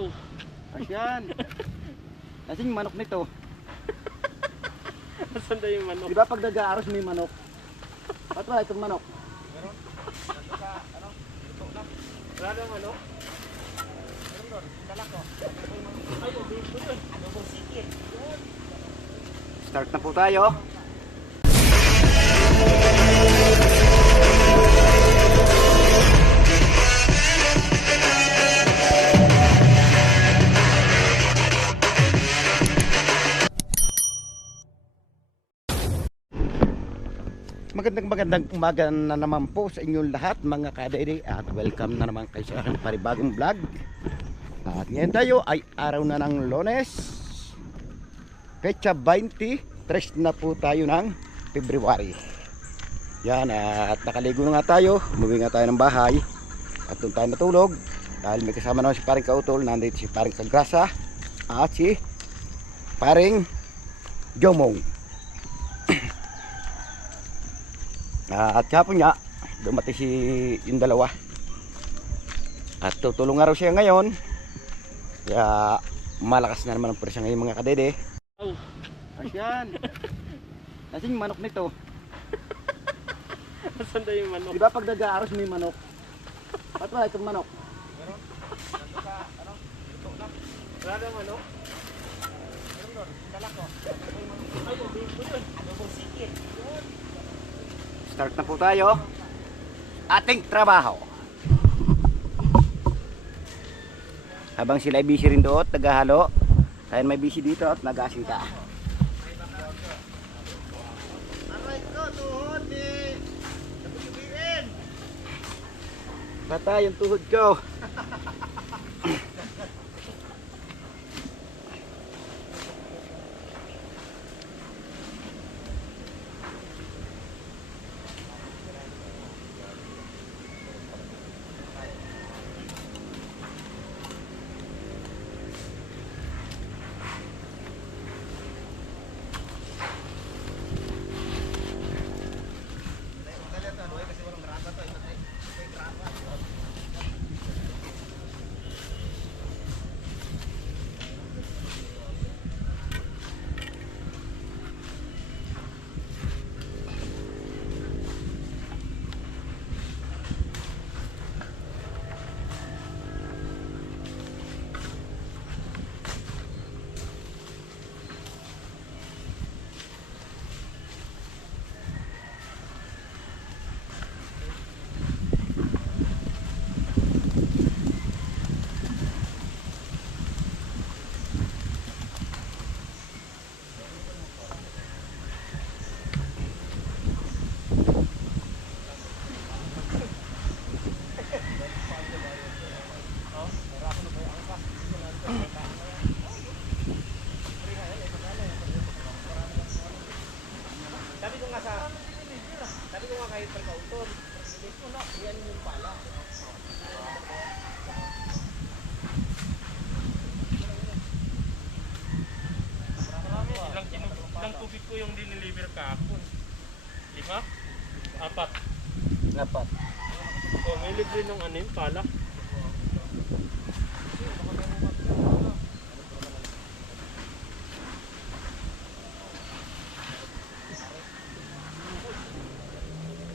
Oh. Ayan. Kasing manok nito. Asan na yung manok? Di ba pag nag-aaros may manok? Ba't wala itong manok? Meron? Nandun sa, ano? Ito lang. Wala na manok? Meron doon. Talak ko. Ay, obig ko yun. Adobong sikit. Start na po tayo. Magandang umaga na naman po sa inyong lahat mga kadede, at welcome na naman kayo sa aking panibagong vlog. At ngayon tayo ay araw na ng Lunes, petsa 23 na po tayo ng February. Yan, at nakaligo na nga tayo, umuwi nga tayo ng bahay at doon tayo natulog dahil may kasama naman si paring Kautol. Nandito si paring Kagrasa at si paring Jomong. At kapon nga dumating si yung dalawa at tutulong nga raw siya ngayon, kaya malakas na naman ang presya ngayon mga kadede. Oh. Ayan. Kasing manok nito. Asan na yung manok? Di ba pag nag-aaros may manok? Ba't wala itong manok? Meron? Nandun sa, ano? Ito lang. Wala na manok? Meron doon. Talak ko. Ay, obig ko yun. Adobong sikit. Start na po tayo ating trabaho. Habang sila ay busy rin doon, naghahalo, tayo may busy dito at nag-asinta. Patay yung tuhod ko. Sabi ko nga kahit pagkautol, ito na, yan yung pala. Ilang tubig ko yung diniliver kahapon? 5? 4? Dapat. O, may libre ng ano yung pala.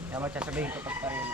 Kaya magsasabihin ko pag parin.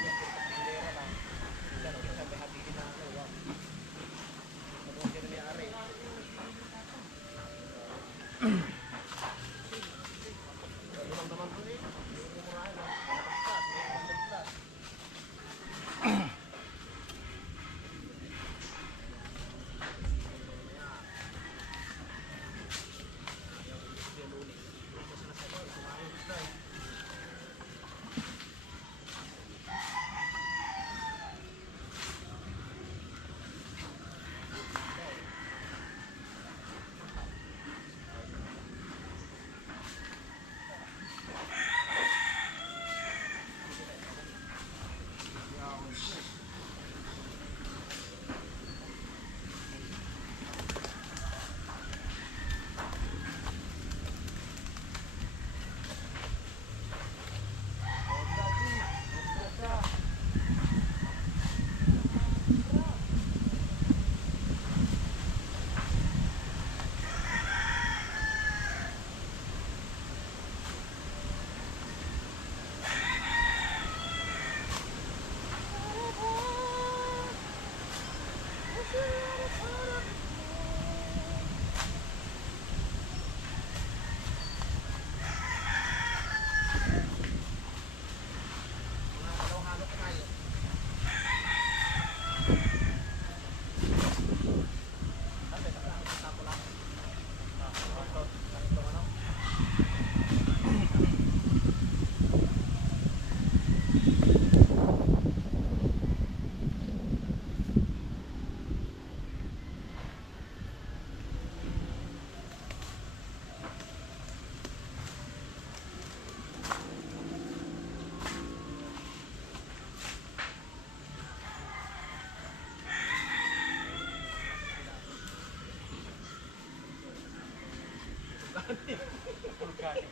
Organic.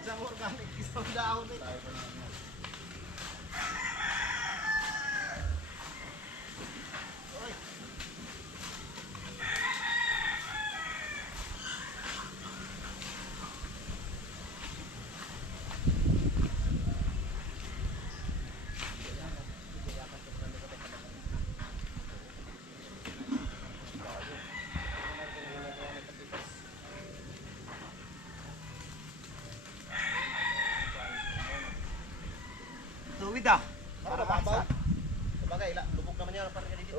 Isang organic, isang daon eh. Oy. Tuwid ah. Para mababaw. Sabagay, lubog naman yan para dito.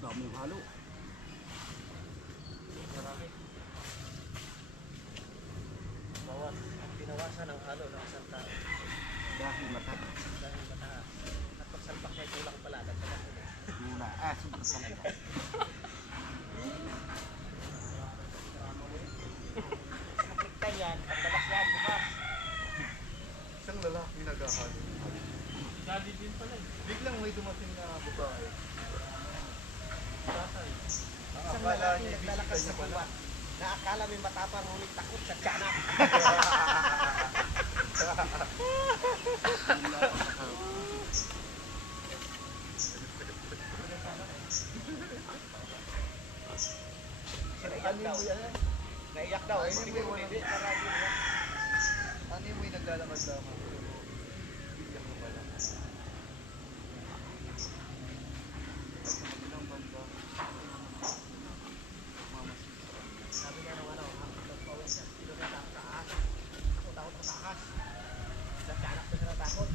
Dami yung halo. Marami. Binawasan ang halo ng isang tao Dahil mataas. dahil mataas. At pagsalpak niya kulang pala, dagdagan ulit. Mula. Sobra talaga. Nakliktan yan, pagdalas yan, bukas. Isang lalaki naghahalo. Daddy din pala eh. Biglang may dumating na babae. Tatay. Ang Isang akala lalaki niya naglalakad physical sa niya pala. buwan na akala may matapang ngunit takot sa tiyanak. Naiyak daw. Naiyak daw. Ay, Hindi may ko walang- hindi. Parado niya. Ano yung may naglalakad lamang? Biglang na pala. At sa kabilang banda, mamasid. Sabi niya nung ano, nagpawis siya. Sino na takot sa ahas? Ako takot sa ahas. Sa tiyanak ko siya natakot.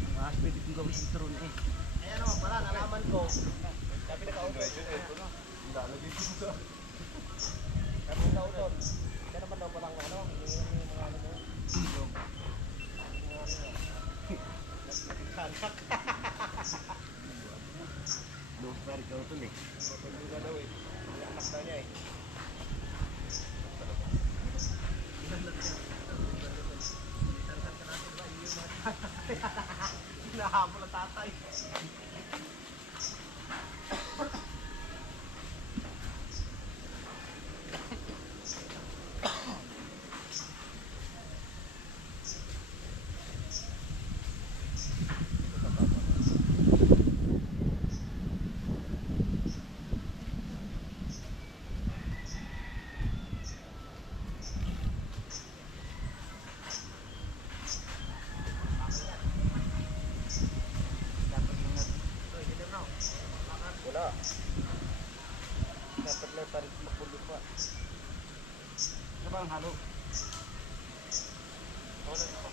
Ang ahas pwede kong gawin sa turon eh. Ayan o, pala, nalaman ko. Sabi na kautot. Medyo na ito na. Ang lalagay ko sa... Sabi na kautot. Kaya naman daw palang ano, yung mga ano mo. Yung mga ano. Nagsanak. Doon pa rin ikaw tuloy. Pagduga daw eh. Yung anak daw niya eh. Hinahabol ang tatay. Wala. Dapat lang tarik mapulo pa. Ano ba ang halo? Wala na pa.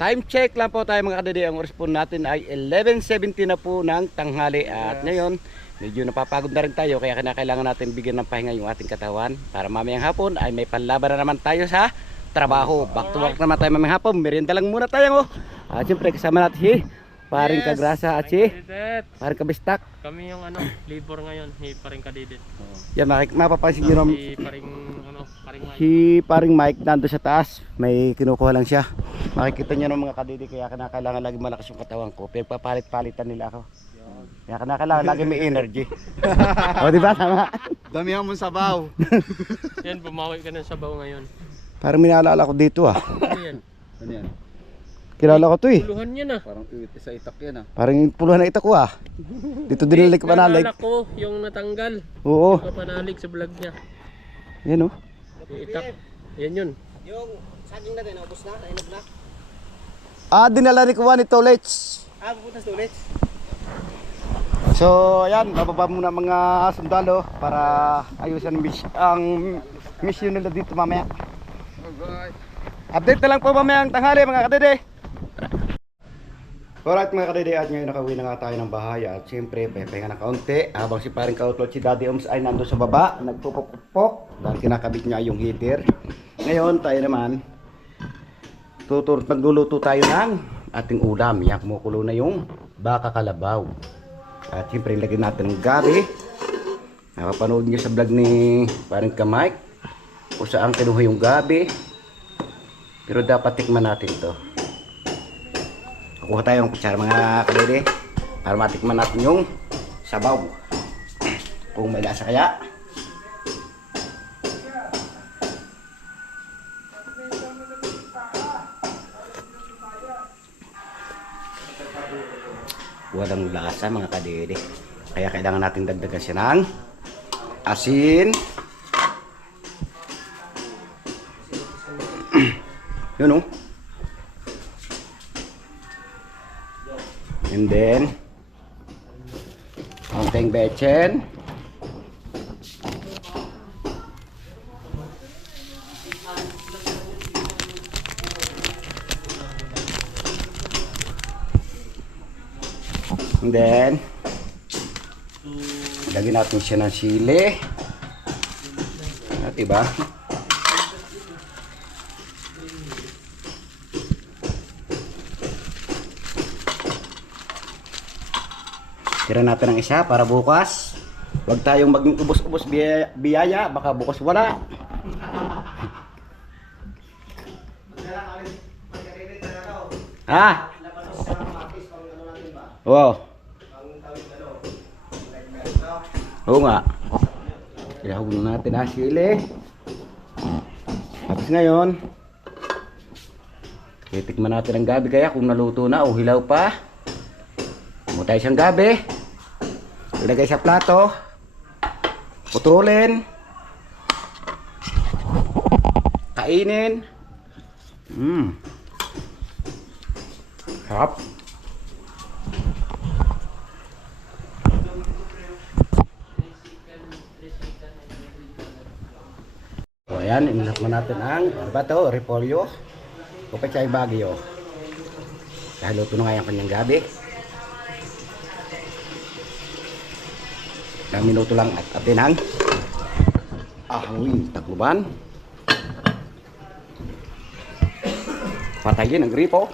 time check lang po tayo mga kadede. Ang oras po natin ay 11:70 na po ng tanghali. At ngayon, medyo napapagod na rin tayo. Kaya kailangan natin bigyan ng pahinga yung ating katawan. Para mamayang hapon ay may panlaban na naman tayo sa trabaho. Back to work naman tayo mamayang hapon. Merienda lang muna tayo. At siyempre kasama natin si Paring Kagrasa at si Paring Kabistak. Kami yung labor ngayon, paring Kadidit. Yan, mapapansin nyo naman. Paring Mike. Si Paring Mike nando sa taas, may kinukuha lang siya. Makikita niyo ng mga kadidi, kaya kailangan lagi malakas yung katawan ko. Pero papalit-palitan nila ako. Kaya kailangan lagi may energy. O diba, tama? Damihan mo sabaw. Yan, bumawi ka ng sabaw ngayon. Parang minaalala ko dito ah. Ano yan? Ano yan? Kilala ko to eh. Puluhan yan ah. Parang iwit sa itak yan ah. Parang puluhan na ita ko ah. Dito dinilig panalig. Naalala ko yung natanggal. Oo. Yung panalig sa vlog niya. Yan oh. Yung itak. Yan yun. Yung saging natin, naubos na, nainog na. Ah, dinala ni Kuwan ito let's. Pupunta sa ulit. So ayan, bababa muna mga sundalo para ayusan ang mission nila dito mamaya. Alright. Update na lang po mamaya ang tanghali mga kadede. Alright mga kadede, at ngayon nakauwi na nga tayo ng bahay. At siyempre pahinga na kaunti habang si Paring Kautlot, si Daddy Oms ay nandun sa baba, nagpupok-pok dahil kinakabit niya yung heater. Ngayon tayo naman magluluto tayo ng ating ulam. Yan, kumukulo na yung baka kalabaw. At siyempre ilagay natin ng gabi. Nakapanood nyo sa vlog ni Paring Kamike kung saan kinuha yung gabi. Pero dapat tikman natin to. Kukuha tayong kutsara mga kadede para matikman natin yung sabaw. Kung may lasa kaya. Walang lasa mga kadede. Kaya kailangan natin dagdagan siya ng asin. Yun oh. And then konting betchen. And then lagyan natin siya ng sili. At diba? Tira natin ng isa para bukas wag tayong maging ubos-ubos biyaya, baka bukas wala. Ah. Wow. Oo nga. Ilahog na natin ang sili. Tapos ngayon titikman natin ang gabi kaya kung naluto na o hilaw pa. Mutay siyang gabi. Ilagay sa plato. Putulin. Kainin. Sarap. So ayan, inilap mo natin ang ano ba to? Repolyo. O pechay bagyo. Dahil luto na nga yung kanyang gabi. Ilang minuto lang at atin ang ahoy takluban. Patayin ang gripo.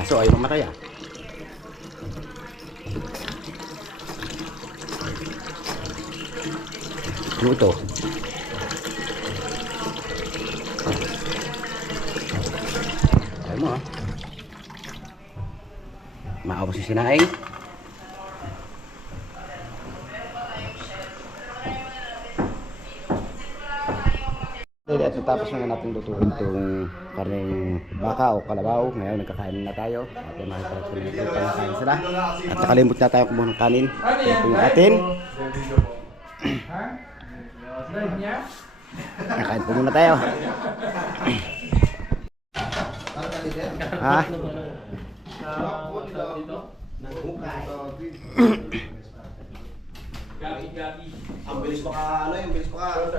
Kaso ayaw mamatay ah. Ano ito? Ayaw mo ah. Maabos yung sinaing. At tapos na natin lutuin itong karneng baka o kalabaw. Ngayon nagkakain na tayo. At yung mga pangkain sila. At nakalimut na tayo kumuha ng kanin. Ito yung atin. Nakain po muna tayo. Ha? Gabi. Ang bilis baka ano, yung bilis baka.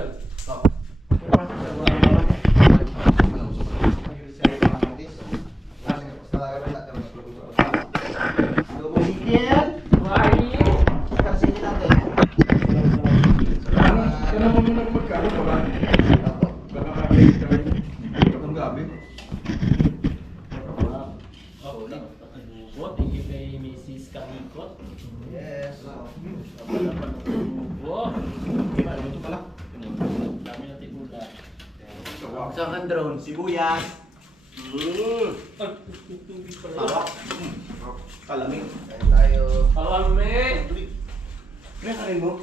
Bot, hindi kay Mrs. Kanikot. Yes. Wow. Ito pala. Dami natin mula. Saan kang drone? Sibuyas. Sarap. Kalamig. Kain tayo. Alame! Kaya kanin mo.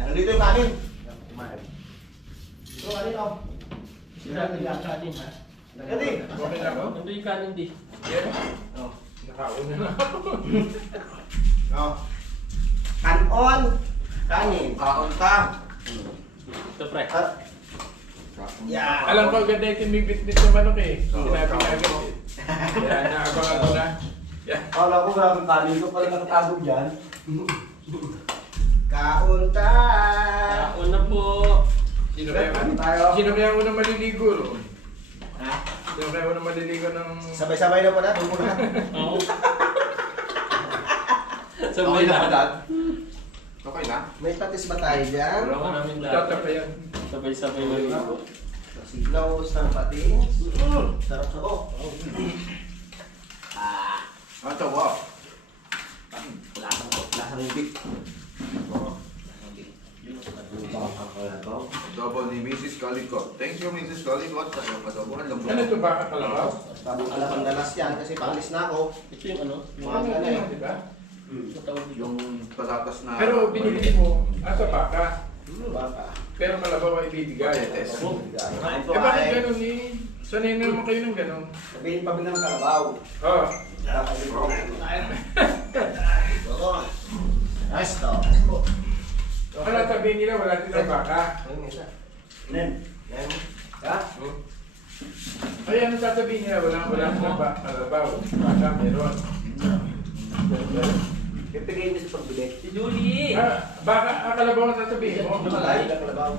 Nandito yung kanin. Kumain. Ito kanin oh. Sinabi yung kanin ha? Nagadi. Okay na ako? Nandun yung kanin di. Oh. Nakauna na. Oh. Kanon. Kanin. Kaunta. Ito pre. Yeah. Alam ko agad na itinibit-bit ng manok eh. Sinabi na agad eh. Kaya naabang ako na. Kala ko grabe kanin ko pala nakatago dyan. Kaunta. Kaon na po. Sino kaya Tayo. Sino kaya unang maliligo? No? Ha? Sino kaya unang maliligo ng... Sabay-sabay na pala. Doon muna. Oo. Sabay lahat. Okay na? May patis ba tayo dyan? Wala ka namin lahat. Tatap pa yan. Sabay-sabay maligo. Silaws ng patis. Sarap sa oh. Ano ito? Wow. Lasang big. Adobo ni Mrs. Calicot. Thank you, Mrs. Calicot. Sa iyong adobo. Alam mo. Ano ito ba? Kalabaw? Alam ang dalas yan kasi paalis na ako. Ito yung ano? Mga ganun eh. Diba? Ito tawag dito. Yung patatas na... Pero binibili mo, asa baka. Baka. Pero kalabaw ay ibibigay. Yes. Oo. Kain po Eh bakit ay. ganun eh? Sanay na naman kayo ng ganun. Sabihin pa ng kalabaw. Oo. Kakain po. Oo. Resto. Ano sabihin nila wala silang baka? Nen. Nen. Ha? Ay ano sasabihin nila wala silang kalabaw. Baka meron. Pipigay niyo sa pagbili. Si Julie! Baka kalabaw ang sasabihin mo? Malay na kalabaw.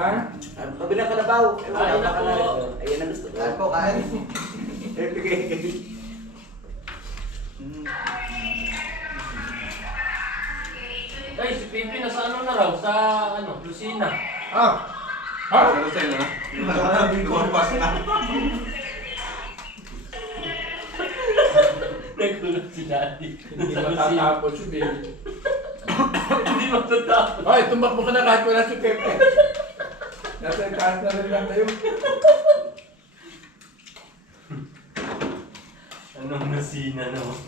Ha? Pabili ng kalabaw. Kain na po. Ayan ang gusto. Kain po, kain. Pipigay. Ay, si Pipi nasa ano na raw? Sa ano? Lucina. Ah! Ha? Ano sa'yo na? Lumampas na. Nagulot si Daddy. Hindi Sa Lucina. matatapos yun baby. Hindi matatapos. Ay, tumakbo ka na kahit wala si Pepe. Nasa taas na rin lang tayo. Anong Lucina naman?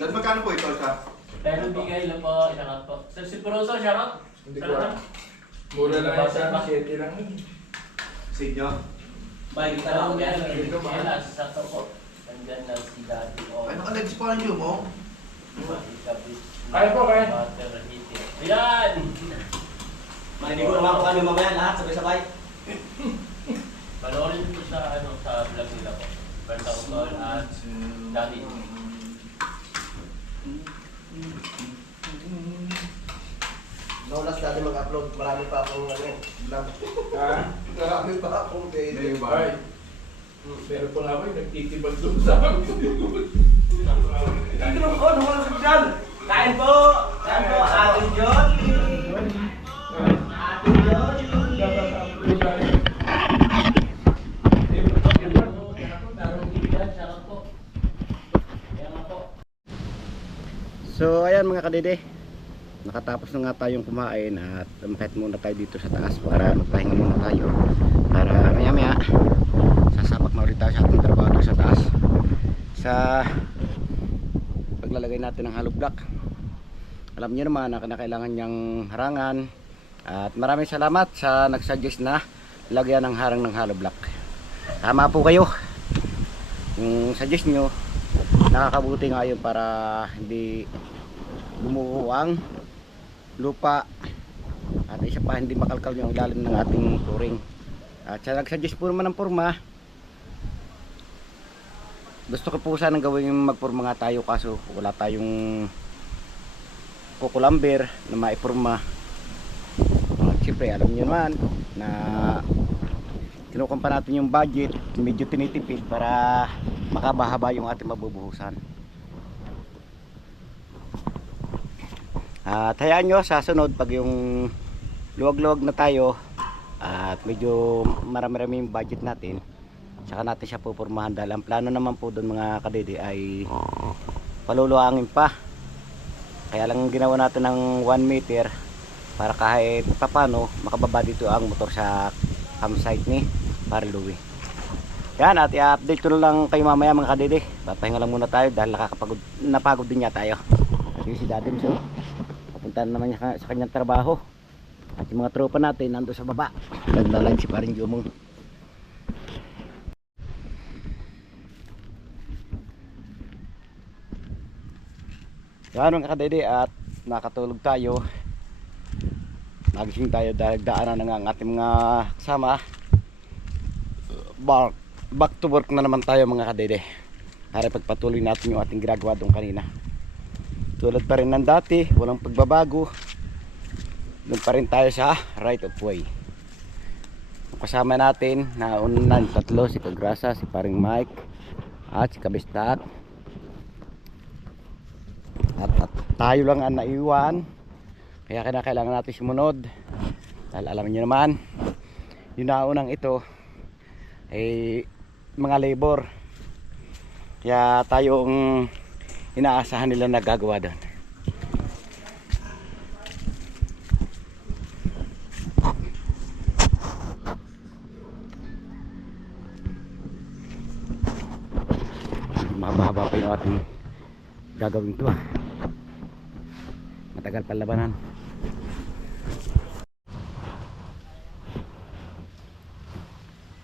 Dan magkano po ito sa... Pero bigay lang po, isang po. Sir, si Puroso, shoutout. Hindi ko alam. Mura lang yung sa 7 lang yun. Sa inyo? Bye, kita lang yan. Dito ba? Kaya sakto po. Nandyan na si Daddy. Ay, naka-legs pa nyo mo. Kaya po, kaya. Water heater. Ayan! Maliligo naman po kami mamaya lahat sabay-sabay. Panoorin ko sa ano sa vlog nila po. Benta ko tol at Daddy. Naulas dati mag-upload. Marami pa akong ano eh. Vlog. Ha? Marami pa akong May day. iba. Ay. Meron pa nga ako, nagtitibag doon sa akin. Ito naman ko, naman dyan. Kain po! Kain po, Ate Johnny! Ate Johnny! So ayan mga kadede, nakatapos na nga tayong kumain at umpet muna tayo dito sa taas para magpahinga muna tayo para maya maya sasabak na ulit tayo sa ating trabaho doon sa taas sa paglalagay natin ng hollow block. Alam niyo naman na kailangan niyang harangan at maraming salamat sa nagsuggest na lagyan ng harang ng hollow block. Tama po kayo, yung suggest nyo nakakabuti nga yun para hindi bumuho ang lupa at isa pa hindi makalkal yung ilalim ng ating flooring. At sa nagsuggest po naman ng forma, gusto ko po sanang gawin magporma nga tayo kaso wala tayong kukulamber na maiporma siyempre alam niyo naman na kinukumpara natin yung budget, medyo tinitipid para makabahaba yung ating mabubuhusan. At hayaan nyo sa sunod pag yung luwag-luwag na tayo at medyo marami-rami yung budget natin, saka natin siya pupurmahan dahil ang plano naman po doon mga kadede ay paluluangin pa. Kaya lang ginawa natin ng 1 meter para kahit papano makababa dito ang motor sa campsite ni Parluwi. Yan, at i-update ko lang kayo mamaya mga kadede. Papahinga lang muna tayo dahil napagod din niya tayo. Kasi si Daddy so papunta naman niya sa kanyang trabaho. At yung mga tropa natin nando sa baba. Naglalag si Paring Jumong. Yan mga kadede, at nakatulog tayo. Nagising tayo dahil daanan na nga ang ating mga kasama. Back to work na naman tayo mga kadede. Para pagpatuloy natin yung ating ginagawa doon kanina. Tulad pa rin ng dati, walang pagbabago. Doon pa rin tayo sa right of way. Kasama natin na unan tatlo, si Kagrasa, si Paring Mike, at si Kabistak. At tayo lang ang naiwan, kaya kailangan natin sumunod dahil alam niyo naman yung naunang ito ay mga labor, kaya tayo ang inaasahan nila na gagawa doon. Mahaba pa yung ating gagawin ito matagal pa labanan.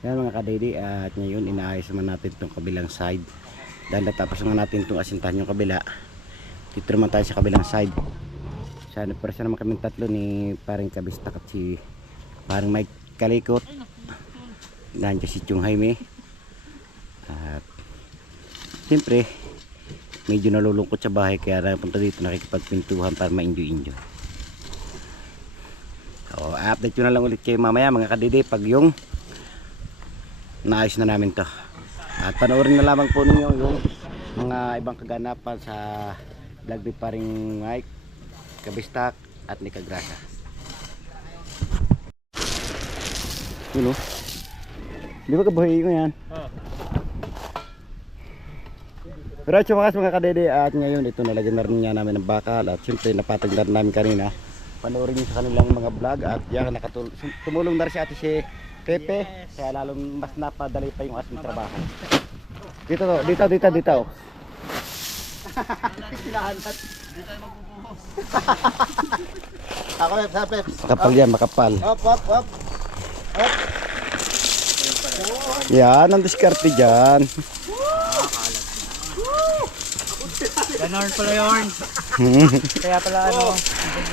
Yan mga kadede, at ngayon inaayos naman natin itong kabilang side dahil natapos nga natin itong asintahan yung kabila. Dito naman tayo sa kabilang side. Sana parasa naman kami tatlo ni Paring Kabistak at si Paring Mike Kalikot. Nandiyan si Chung Jaime. At siyempre medyo nalulungkot sa bahay kaya napunta dito nakikipagpintuhan para ma-enjoy. So, update ko na lang ulit kayo mamaya mga kadede pag yung naayos na namin to. At panoorin na lamang po ninyo yung mga ibang kaganapan sa vlog ni Paring Mike Kabistak at ni Kagrasa. Yun o, di ba kabuhay ko yan? Pero at sumakas mga kadede, at ngayon ito nalagyan na rin niya namin ng bakal at siyempre napatag na rin namin kanina. Panoorin niyo sa kanilang mga vlog at yan tumulong na rin si ate si Pepe, kaya lalong mas napadali pa yung asing trabaho. Dito. Ako sa Peps. Makapal yan, makapal. Up. Yan, ang diskarte dyan. Ganon pala yun. Kaya pala ano.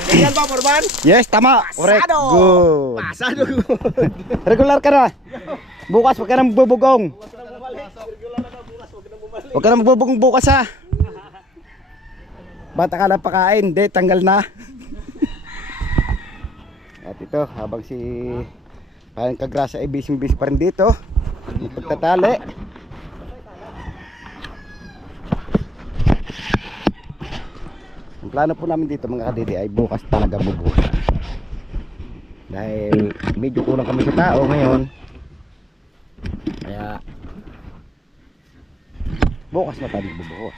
Ganyan ba, Morban? Yes, tama. Correct. Good. Pasado. Regular ka na. Bukas wag ka nang bubugong. Huwag ka nang bubugong bukas ha. Bata ka na pakain. Hindi, tanggal na. At ito, habang si Paring Kagrasa ay busy pa rin dito. Pagtatali. Ang plano po namin dito mga kadede ay bukas talaga bubuhusan. Dahil medyo kulang kami sa tao ngayon. Kaya bukas na tayo bubuhos.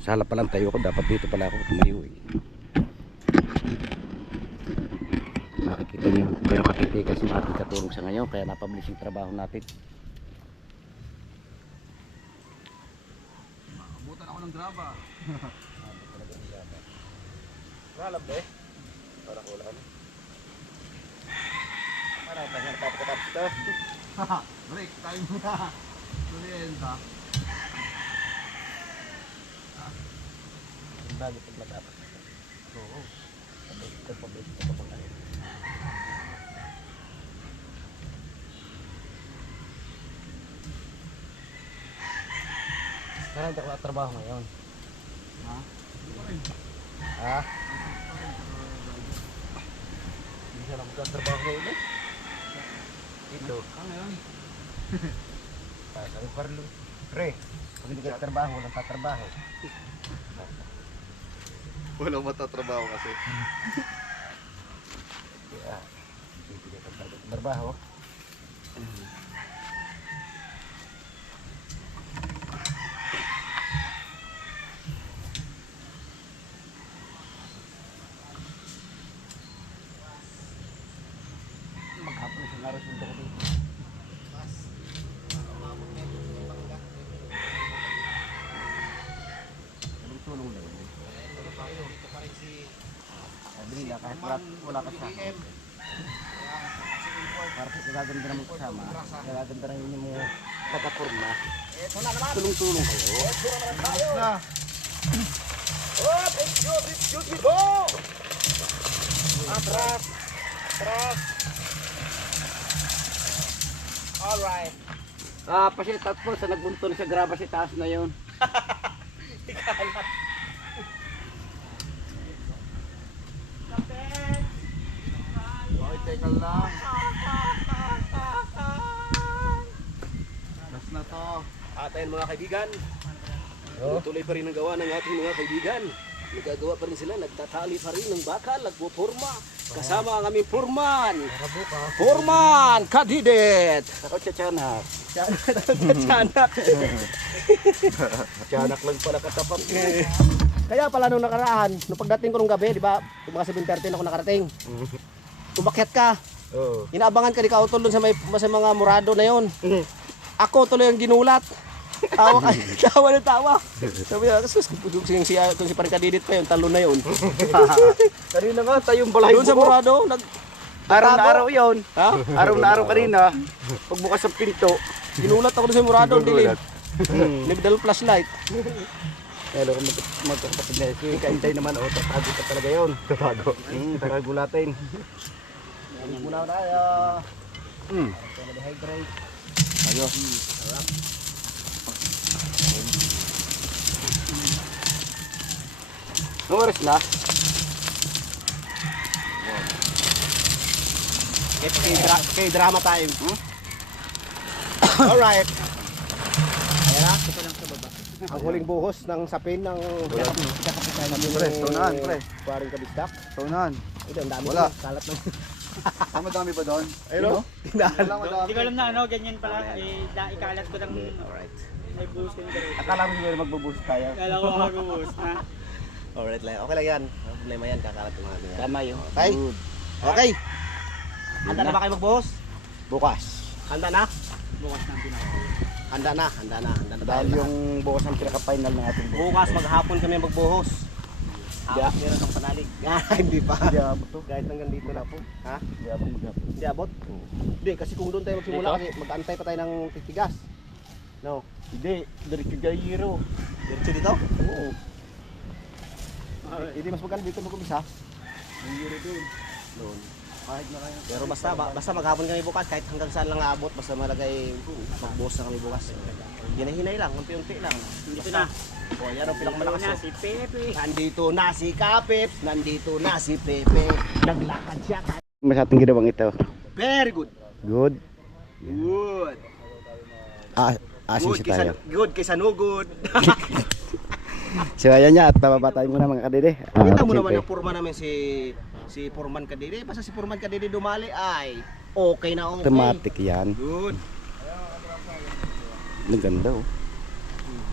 Sala pa lang tayo ko, dapat dito pala ako tumayo eh. Makikita niyo, pero katitikas yung ating katulong sa ngayon, kaya napabilis yung trabaho natin. Abutan ako ng graba. Ngalap eh. Para kulang. Para tayo napapakatapos ito. Break time muna. Tulienta. Bago pag matapos. Oo. Ito pabalik ito pang kanin. Parang hindi ako trabaho ngayon. Ha? Ha? siya lang trabaho ngayon eh. Ito. Ano yan? Sabi Carlo. Pre, pag hindi ka trabaho, walang tatrabaho. Walang matatrabaho kasi. Kaya, hindi ka trabaho. Maghapon na siya narosundo ko dito. Tulong lang. Sabi nila kahit wala kasama. Para sa gaganda naman kasama, gaganda rin yung mga taga-forma. Tulong-tulong kayo. Na. Atras! Alright. Pasitat po sa nagbunto na sa graba si taas na yun. Okay, teka lang. Last na to. At ayun mga kaibigan, tuloy pa rin ang gawa ng ating mga kaibigan. Nagagawa pa rin sila, nagtatali pa rin ng bakal, nagpuporma. Kasama ang aming Purman. Purman Kadidet. Ako tiyatyanak. Tiyanak. Tiyatyanak lang pala katapat. Kaya pala nung nakaraan, nung pagdating ko nung gabi, di ba, mga 7:30 ako nakarating. Umakyat ka. Oo. Inaabangan ka ni Kautol doon sa mga murado na yon. Ako tuloy ang ginulat. Tawa ka, tawa na tawa. Sabi niya, kung si Parikadidit pa yun, talo na yun. Kanina nga tayong balay Doon sa murado, Araw na araw yun. ha? Araw na araw kanina. Pagbukas ng pinto. Ginulat ako doon sa murado, dilim. Nagdala flashlight. Pero kung magkakapatid na ito, kaintay naman, tatago ka talaga yun. Tatago? Tatago natin. Muna tayo. Hmm. Dehydrate. Ayos. Anong oras na? K-drama time. Alright. Ayan na. Ang huling buhos ng sapin ng Pre, tunahan, pre. Paring kabistak. Tunahan. Ito, ang dami Wala. ko, kalat ng Ang madami ba doon? ayun. Wala madami. Hindi ko alam na ano, ganyan pala. Ikalat ko ng may buhos ko yung Akala mo siguro magbubuhos tayo. Kala ko mag-uus na. Alright lang. Okay lang yan. Walang problema yan, kakalat yung mga ganyan. Tama yun. Okay. Okay. Handa na ba kayo magbuhos? Bukas. Handa na? Bukas na ang pinaka. Handa na tayo. Dahil yung bukas ang pinaka-final ng ating buhos. Bukas maghapon kami magbuhos. Yeah. Meron kang panalig. Hindi pa. Hindi abot to. Kahit hanggang dito na po. Ha? Hindi abot maghapon. Hindi abot? Hindi, kasi kung doon tayo magsimula kasi mag-antay pa tayo ng titigas. No? Hindi. Diretso gayero. Diretso dito? Oo. Hindi mas maganda dito mag-umisa. Gayero doon. Doon. Kahit na kayo. Pero basta maghapon kami bukas kahit hanggang saan lang aabot basta malagay magbuhos na kami bukas. Hinay-hinay lang, unti-unti lang. Dito na. O yan ang pinakamalakas. Na oh. si Pepe. Nandito na si Kapips, nandito na si Pepe. Naglakad siya. Mas ating ginawang ito. Very good. Good. Good. Asis tayo. Good kaysa no good. So ayan niya at pababa tayo muna mga kadede. Kita mo naman yung purman namin si Purman Kadiri. Basta si Purman Kadiri dumali ay okay na okay. Automatic yan. Good. Ang ganda oh.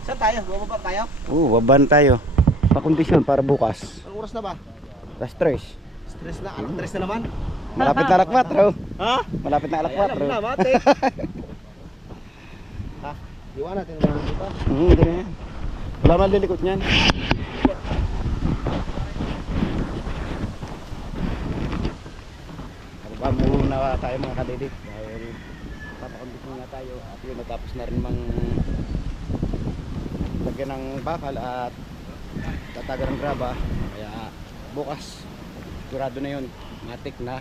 Saan tayo? Bumaba tayo? Baban tayo. Pakondisyon para bukas. Anong oras na ba? Last stress. Stress na. Alas 3 na naman. Malapit na alas 4. Ha? Malapit na alas Ay, alam 4. na, mate. Ha? Iwan natin naman dito. Hindi na yan. Wala man lilikot niyan. Bababa muna tayo mga kadidik. Dahil papakondisyon na tayo. At yun, natapos na rin mang lagyan ng bakal at tataga ng graba. Kaya bukas, sigurado na yun. Matik na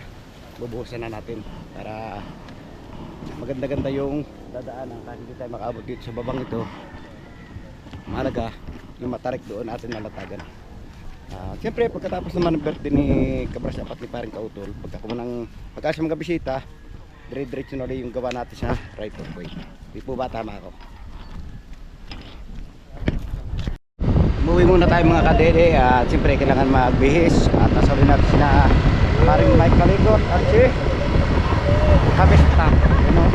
bubuhusan na natin para maganda-ganda yung dadaanan kahit hindi tayo makaabot dito sa babang ito. Mahalaga yung matarik doon atin nalatagan. Siyempre, pagkatapos naman ng birthday ni Kabras Apat ni Paring Kautol, pagka siya mga bisita, dire-diretso na rin yung gawa natin sa right of way. Di po ba tama ako? Umuwi muna tayo mga kadede at siyempre kailangan magbihis at nasawin natin sina Paring Mike Kalikot at si Kabista. You know?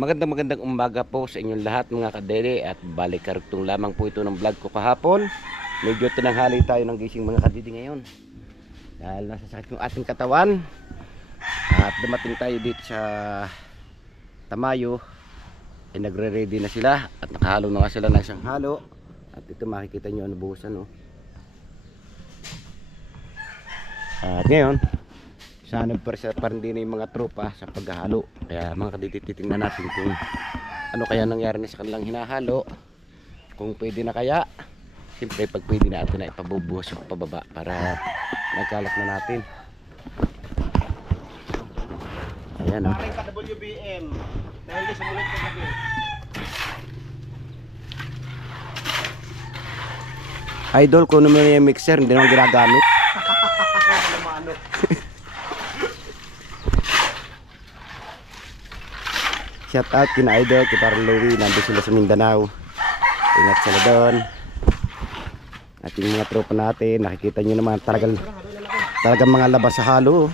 Magandang umaga po sa inyong lahat mga kadede at balik karugtong lamang po ito ng vlog ko kahapon. Medyo tinanghali tayo ng gising mga kadede ngayon dahil nasa sakit yung ating katawan at dumating tayo dito sa Tamayo ay nagre-ready na sila at nakahalo na nga sila ng isang halo at ito makikita nyo ano buhusan, no? At ngayon sana pa rin din yung mga tropa sa paghahalo. Kaya mga kadidi, titingnan natin kung ano kaya nangyari na sa kanilang hinahalo. Kung pwede na kaya, siyempre pag pwede na natin na ipabubuhos o pababa para nagkalat na natin. Ayan o. Paring ka-WBM. Dahil di sumulit ka gabi. Idol, kung ano mo yung mixer, hindi naman ginagamit. Shout out kina Idol, kay Parang Louie, nandun sila sa Mindanao. Ingat sila doon. At yung mga tropa natin, nakikita nyo naman talagang mga labas sa halo.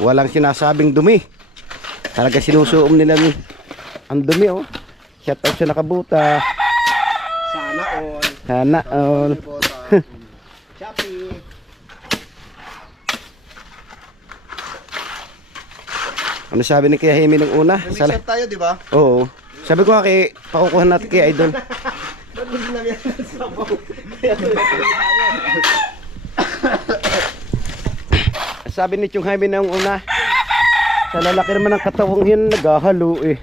Walang sinasabing dumi. Talaga sinusuom nila ang dumi, oh. Shout out sa nakabuta. Sana all. Sana all. Shopee. Ano sabi ni Kuya Hemi nung una? Mixer tayo, di ba? Oo. Sabi ko nga pakukuhan natin kay Idol. Sabi ni Chong Hemi nung una, sa lalaki naman ng katawang yun, naghahalo eh.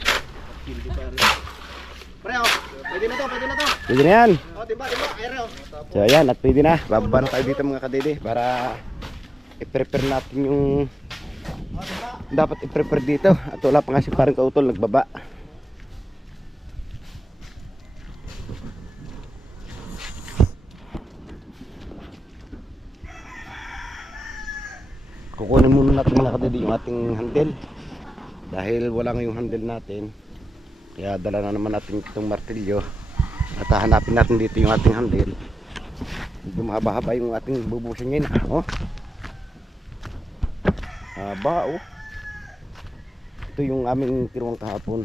Pre, oh. Pwede na to, pwede na to. Pwede na yan. Oh, diba, aero. So ayan, at pwede na. Bababa na tayo dito mga kadede para i-prepare natin yung dapat i-prepare dito. At wala pa nga si Parang Kautol nagbaba. Kukunin muna natin mga kadede yung ating handle. Dahil wala nga yung handle natin, kaya dala na naman natin itong martilyo. At hahanapin natin dito yung ating handle. Medyo mahaba-haba yung ating bubusin ngayon. Oh. Haba, oh. Ito yung aming kinuwang kahapon.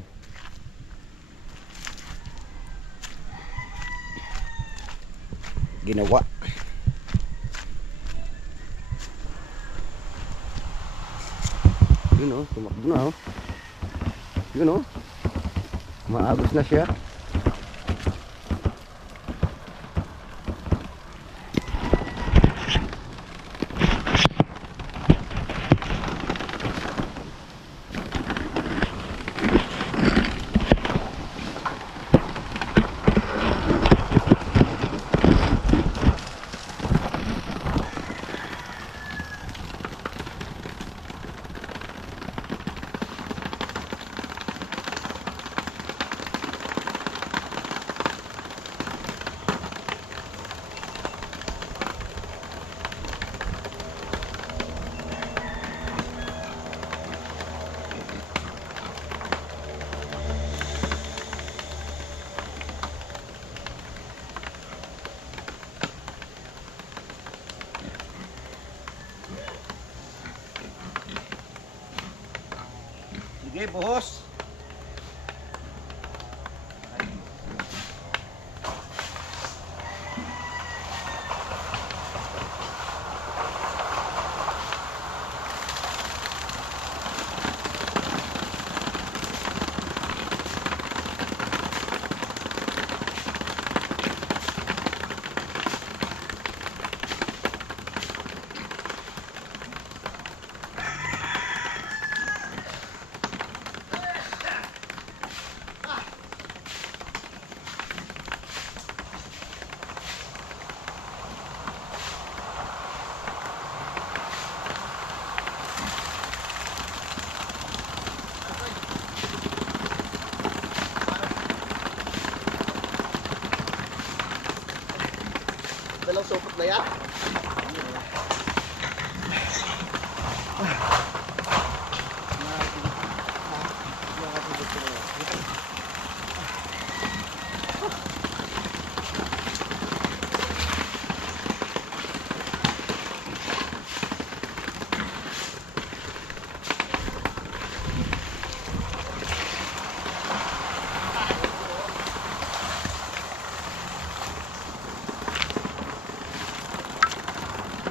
Ginawa. Yun, oh, tumakbo na, oh. Yun, oh. Maagos na siya. Sige, buhos. dalawang supot na yan.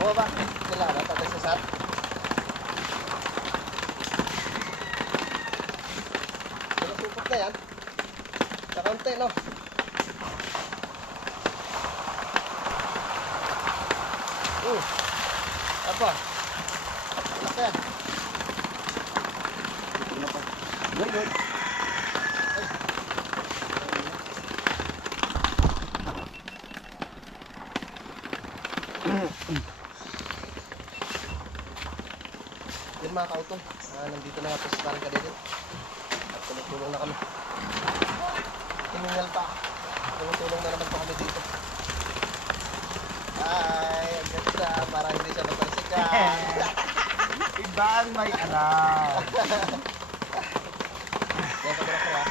Bawa ba? Kailangan tatay sa sat. Dalawang supot na yan. Sa kaunti, no? Apa? Laki yan. Good. Yun mga kautol, nandito na nga po si parang kadede at tulong na kami. Tiningal pa, tulong na naman po kami dito. Ay, ang ganda, para hindi siya matalsikan. Iba ang may alam. Yan pa ko ha.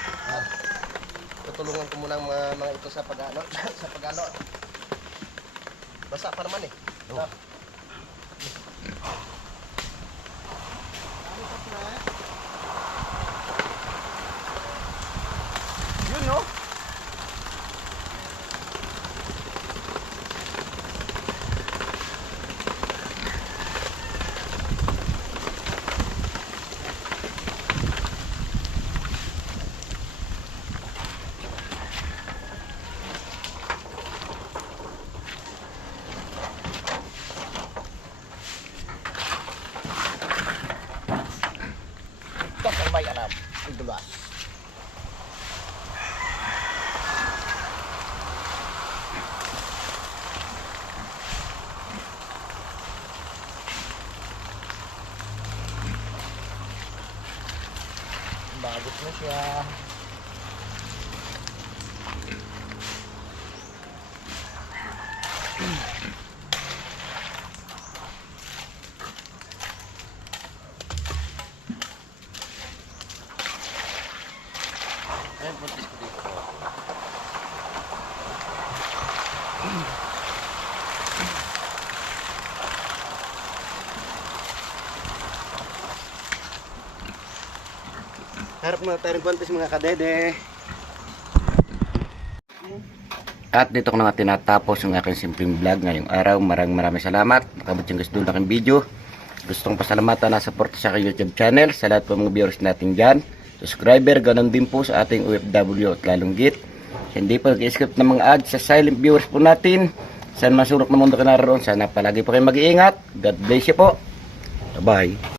Tutulungan ko muna ang mga ito sa pag-ano. Sa pag-ano. Basa pa naman eh. Oh. Yun no? Bakal may alam. Ang dulas. Bagus na siya. Ayan, puntis ko dito. Harap na tayo ng puntis mga kadede. At dito ko na nga tinatapos yung aking simpleng vlog ngayong araw. Maraming salamat. Nakabot yung gusto ng aking video. Gustong pasalamatan na support sa aking YouTube channel. Sa lahat po mga viewers natin dyan. Subscriber, ganun din po sa ating OFW at lalong git. Hindi po nag-skip ng mga ads sa silent viewers po natin. Saan masurok na mundo ka naroon. Sana palagi po kayo mag-iingat. God bless you po. Bye-bye.